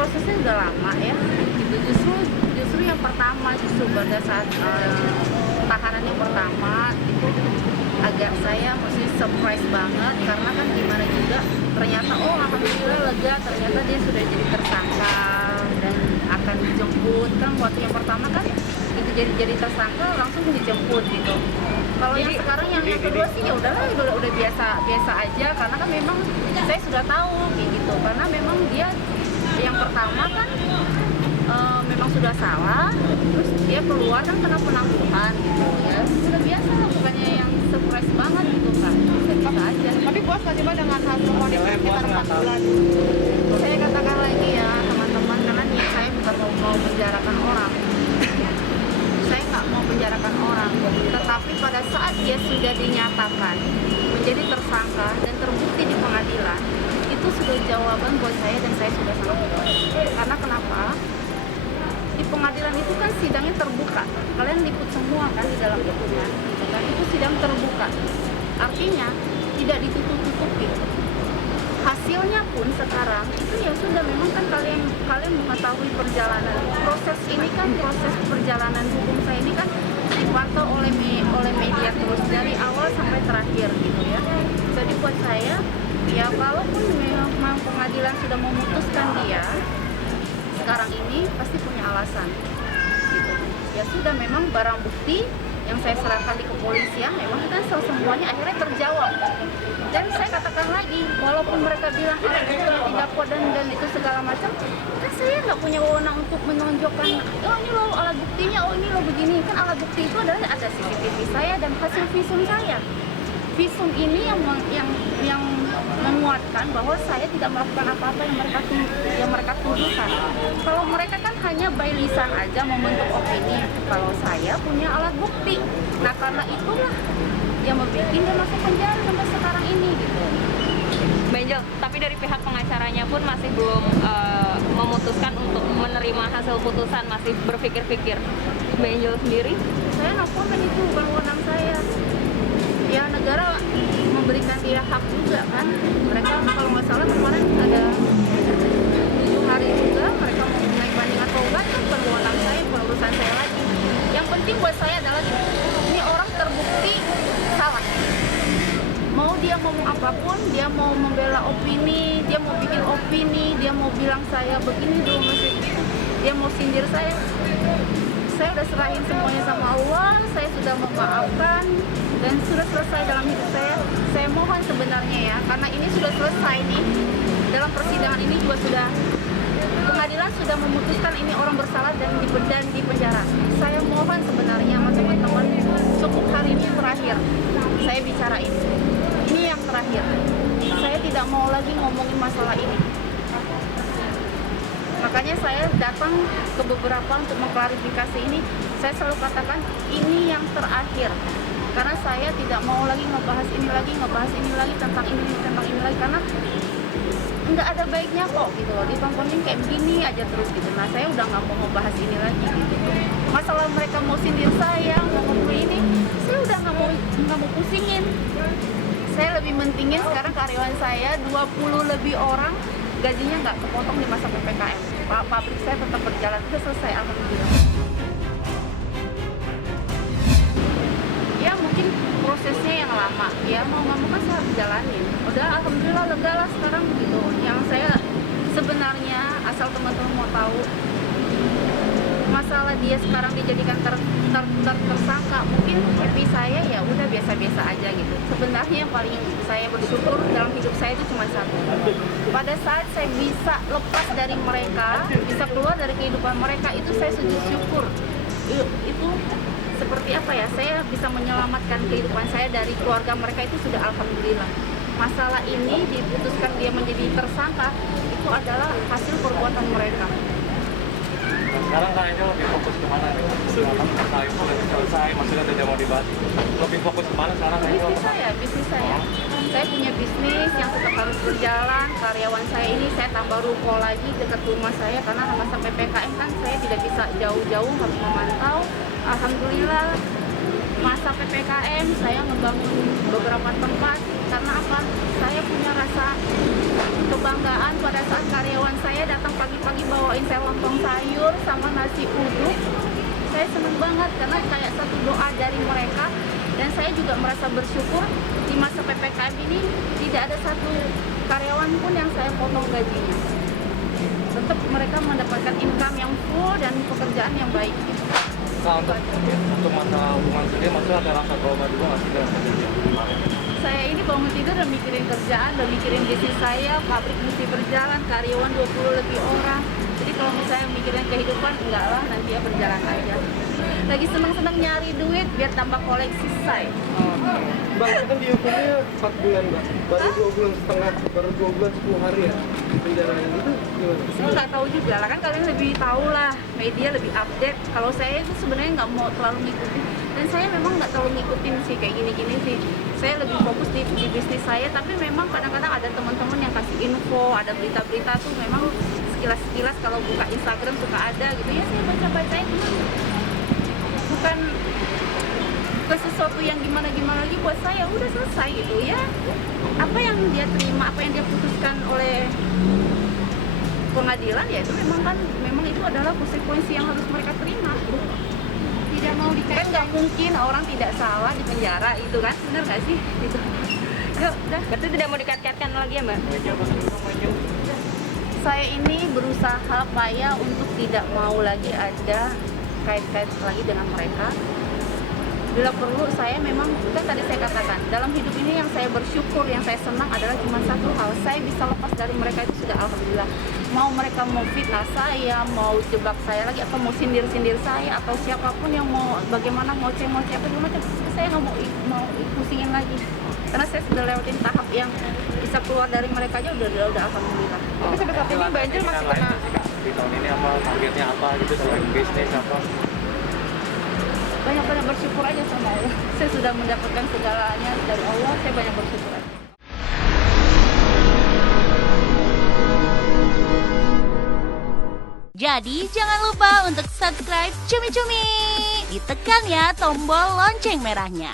prosesnya udah lama ya. Itu justru yang pertama pada saat tahanan yang pertama itu agak saya masih surprise banget karena kan gimana juga ternyata alhamdulillah lega, ternyata dia sudah jadi tersangka dan akan dijemput. Kan waktu yang pertama kan itu jadi tersangka langsung dijemput gitu. Kalau yang sekarang yang kedua sih ya udahlah, udah biasa aja karena kan memang saya sudah tahu kayak gitu, karena memang dia yang pertama kan memang sudah salah, terus dia keluar kan kena penangguhan gitu ya, sudah biasa, bukannya yang surprise banget gitu kan, bisa aja. Tapi puas nggak sih Mbak dengan hasil vonis sekitar 4 bulan? Saya katakan lagi ya teman-teman, karena niat saya bukan mau penjarakan orang, saya nggak mau penjarakan orang, tetapi pada saat dia sudah dinyatakan menjadi tersangka dan terbukti di pengadilan, itu sudah jawaban buat saya dan saya sudah sangat puas. Karena kenapa? Di pengadilan itu kan sidangnya terbuka, kalian liput semua kan di dalam itu kan, itu sidang terbuka, artinya tidak ditutup-tutupi. Hasilnya pun sekarang itu ya sudah, memang kan kalian mengetahui perjalanan proses ini kan, proses perjalanan hukum saya ini kan dipantau oleh media terus dari awal sampai terakhir gitu ya. Jadi buat saya ya, kalaupun memang pengadilan sudah memutuskan dia sekarang ini pasti punya alasan gitu. Ya sudah, memang barang bukti yang saya serahkan di kepolisian memang kan semuanya akhirnya terjawab. Dan saya katakan lagi, walaupun mereka bilang tidak kuat dan itu segala macam, kan saya nggak punya wewenang untuk menonjolkan, oh ini loh alat buktinya, oh ini loh begini. Kan alat bukti itu adalah ada CCTV saya dan hasil visum saya. Visum ini yang menguatkan bahwa saya tidak melakukan apa-apa yang mereka tuduhkan. Kalau mereka kan hanya by lisan aja membentuk opini, kalau saya punya alat bukti. Nah karena itulah yang membuat dia masuk penjara sampai sekarang ini gitu. Mbak Angel, tapi dari pihak pengacaranya pun masih belum memutuskan untuk menerima hasil putusan, masih berpikir-pikir. Mbak Angel sendiri? Saya no comment, itu bukan wewenang saya. Ya negara memberikan dia hak juga kan. Mereka kalau nggak salah kemarin ada 7 hari juga mereka mau naik banding atau enggak, kan bukan wewenang saya, bukan urusan saya lagi. Yang penting buat saya adalah ini orang terbukti salah. Mau dia ngomong apapun, dia mau membela opini, dia mau bikin opini, dia mau bilang saya begini dulu masih begitu, dia mau sindir saya udah serahin semuanya sama Allah. Saya sudah memaafkan dan sudah selesai dalam hidup saya. Saya mohon sebenarnya ya, karena ini sudah selesai nih, dalam persidangan ini juga sudah, pengadilan sudah memutuskan ini orang bersalah dan di penjara. Saya mohon sebenarnya sama teman-teman, cukup hari ini terakhir saya bicara ini yang terakhir. Saya tidak mau lagi ngomongin masalah ini. Makanya saya datang ke beberapa untuk mengklarifikasi ini. Saya selalu katakan ini yang terakhir, karena saya tidak mau lagi ngebahas ini lagi tentang ini lagi, karena nggak ada baiknya kok gitu loh, ditontonin kayak begini aja terus gitu. Nah saya udah nggak mau ngebahas ini lagi gitu. Masalah mereka mau sindir saya, mau ngomong ini, saya udah nggak mau pusingin. Saya lebih mentingin sekarang karyawan saya 20 lebih orang gajinya nggak kepotong di masa PPKM. Pabrik saya tetap berjalan, sudah selesai alhamdulillah. Ya mungkin prosesnya yang lama, ya mau nggak mau kan saya harus jalanin. Udah alhamdulillah lega lah sekarang gitu. Yang saya sebenarnya, asal teman-teman mau tahu, masalah dia sekarang dijadikan tersangka, mungkin happy saya ya udah biasa-biasa aja gitu. Sebenarnya yang paling saya bersyukur dalam hidup saya itu cuma satu, pada saat saya bisa lepas dari mereka, bisa keluar dari kehidupan mereka, itu saya sujud syukur. Itu seperti apa ya, saya bisa menyelamatkan kehidupan saya dari keluarga mereka, itu sudah alhamdulillah. Masalah ini diputuskan dia menjadi tersangka, itu adalah hasil perbuatan mereka. Sekarang kayaknya lebih fokus kemana nih? Setelah masalah itu udah selesai, maksudnya tidak mau dibahas. Lebih fokus kemana sekarang? Bisnis saya. Saya punya bisnis yang tetap harus berjalan. Karyawan saya ini saya tambah ruko lagi dekat rumah saya, karena masa PPKM kan saya tidak bisa jauh-jauh, harus memantau. Alhamdulillah masa PPKM saya ngebangun beberapa tempat. Karena apa? Saya punya rasa kebanggaan pada saat karyawan saya datang pagi-pagi bawa ngasih uduk, saya senang banget karena kayak satu doa dari mereka. Dan saya juga merasa bersyukur di masa PPKM ini tidak ada satu karyawan pun yang saya potong gajinya. Tetap mereka mendapatkan income yang full dan pekerjaan yang baik. Nah, untuk masa hubungan sendiri, maksudnya ada rasa trauma juga nggak sih dengan kejadian kemarin? Saya ini bangun tidur udah mikirin kerjaan, udah mikirin bisnis saya, pabrik mesti berjalan, karyawan 20 lebih orang. Jadi kalau misalnya mikirin kehidupan, enggak lah, nanti ya berjalan aja. Lagi seneng-seneng nyari duit biar tambah koleksi saya. Bang, itu kan dihukumnya 4 bulan, Mbak. Baru 2 bulan setengah, baru 2 bulan 10 hari ya penjara ini tuh gimana? Saya nggak tahu juga lah, kan kalian lebih tahu lah, media lebih update. Kalau saya itu sebenarnya nggak mau terlalu ngikutin, dan saya memang nggak terlalu ngikutin sih kayak gini-gini sih. Saya lebih fokus di bisnis saya, tapi memang kadang-kadang ada teman-teman yang kasih info, ada berita-berita tuh memang sekilas-sekilas kalau buka Instagram suka ada gitu ya. Saya baca-baca itu bukan sesuatu yang gimana-gimana lagi buat saya, udah selesai gitu ya. Apa yang dia terima, apa yang dia putuskan oleh pengadilan, ya itu memang itu adalah konsekuensi yang harus mereka terima. Tidak mau Kan dikaitkan. nggak mungkin orang tidak salah di penjara itu kan, benar nggak sih? Gitu. Yuk, udah. Berarti tidak mau dikait-kaitkan lagi ya, Mbak? Saya ini berusaha payah untuk tidak mau lagi ada kait-kait lagi dengan mereka. Bila perlu, saya memang, kan tadi saya katakan, dalam hidup ini yang saya bersyukur, yang saya senang adalah cuma satu hal, saya bisa lepas dari mereka itu sudah alhamdulillah. Mau mereka mau fitnah saya, mau jebak saya lagi, atau mau sindir-sindir saya, atau siapapun yang mau bagaimana, mau apa segala macam, saya nggak mau pusingin lagi. Karena saya sudah lewatin tahap yang bisa keluar dari mereka aja udah alhamdulillah. Tapi sampai saat ini Mbak Angel masih kena. Di tahun ini apa, targetnya apa gitu, selain bisnis apa? Banyak-banyak bersyukur aja sama Allah. Saya sudah mendapatkan segalanya dari Allah, saya banyak bersyukur aja. Jadi jangan lupa untuk subscribe Cumi Cumi. Ditekan ya tombol lonceng merahnya.